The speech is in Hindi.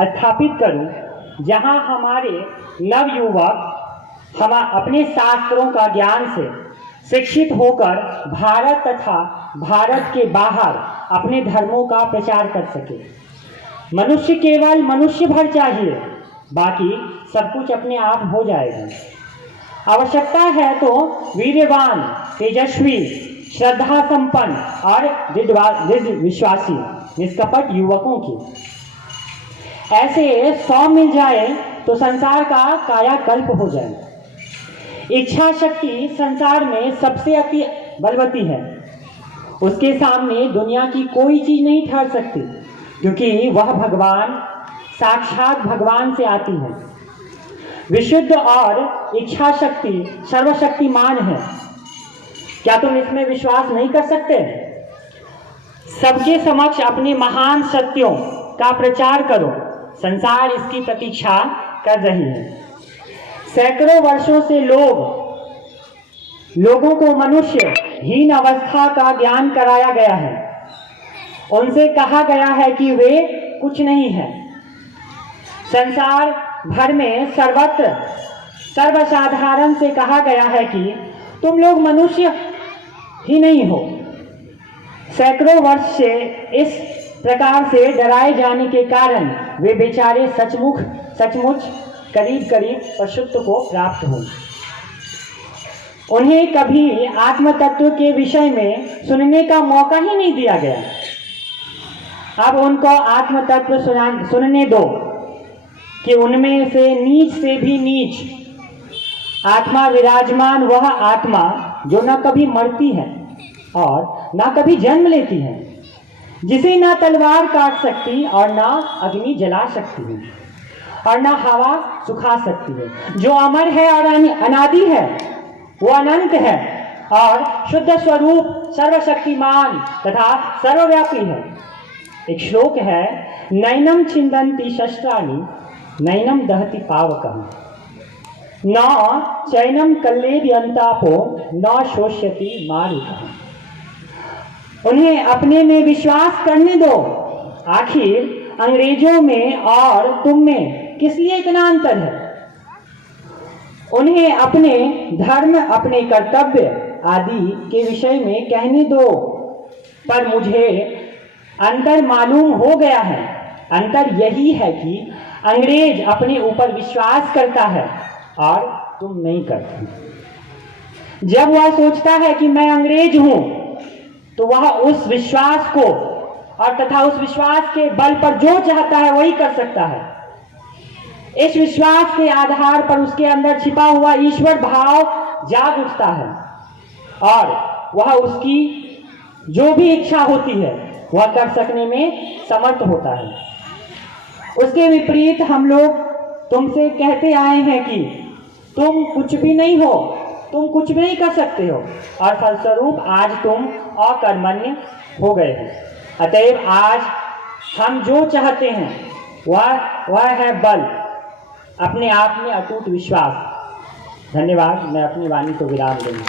स्थापित करूं जहां हमारे नवयुवक हम अपने शास्त्रों का ज्ञान से शिक्षित होकर भारत तथा भारत के बाहर अपने धर्मों का प्रचार कर सके। मनुष्य केवल मनुष्य भर चाहिए, बाकी सब कुछ अपने आप हो जाएगा। आवश्यकता है तो वीर्यवान, तेजस्वी, श्रद्धा संपन्न और दृढ़ विश्वासी निष्कपट युवकों की। ऐसे 100 मिल जाए तो संसार का कायाकल्प हो जाए। इच्छा शक्ति संसार में सबसे अति बलवती है। उसके सामने दुनिया की कोई चीज नहीं ठहर सकती, क्योंकि वह भगवान साक्षात भगवान से आती है। विशुद्ध और इच्छा शक्ति सर्वशक्तिमान है। क्या तुम इसमें विश्वास नहीं कर सकते? सबके समक्ष अपने महान सत्यों का प्रचार करो। संसार इसकी प्रतीक्षा कर रही है। सैकड़ों वर्षों से लोगों को मनुष्य हीन अवस्था का ज्ञान कराया गया है। उनसे कहा गया है कि वे कुछ नहीं है। संसार भर में सर्वत्र सर्वसाधारण से कहा गया है कि तुम लोग मनुष्य ही नहीं हो। सैकड़ों वर्ष से इस प्रकार से डराए जाने के कारण वे बेचारे सचमुच करीब पशुत्व को प्राप्त हुए। उन्हें कभी आत्म तत्व के विषय में सुनने का मौका ही नहीं दिया गया। अब उनको आत्म तत्व सुनने दो कि उनमें से भी नीच आत्मा विराजमान, वह आत्मा जो न कभी मरती है और न कभी जन्म लेती है, जिसे न तलवार काट सकती और न अग्नि जला सकती है और न हवा सुखा सकती है, जो अमर है और अनादि है, वो अनंत है और शुद्ध स्वरूप सर्वशक्तिमान तथा सर्वव्यापी है। एक श्लोक है, नैनम छिंदन्ति शस्त्राणि नैनम दहति पावकम् न चैनम कल्लेदि अंतापो न शोष्यति मारुतः। उन्हें अपने में विश्वास करने दो। आखिर अंग्रेजों में और तुम में किस लिए इतना अंतर है? उन्हें अपने धर्म, अपने कर्तव्य आदि के विषय में कहने दो। पर मुझे अंतर मालूम हो गया है। अंतर यही है कि अंग्रेज अपने ऊपर विश्वास करता है और तुम नहीं करते। जब वह सोचता है कि मैं अंग्रेज हूं, तो वह उस विश्वास को और तथा उस विश्वास के बल पर जो चाहता है वही कर सकता है। इस विश्वास के आधार पर उसके अंदर छिपा हुआ ईश्वर भाव जाग उठता है और वह उसकी जो भी इच्छा होती है वह कर सकने में समर्थ होता है। उसके विपरीत हम लोग तुमसे कहते आए हैं कि तुम कुछ भी नहीं हो, तुम कुछ भी नहीं कर सकते हो, और फलस्वरूप आज तुम अकर्मण्य हो गए हो। अतएव आज हम जो चाहते हैं वह है बल, अपने आप में अटूट विश्वास। धन्यवाद। मैं अपनी वाणी को विराम दूंगा।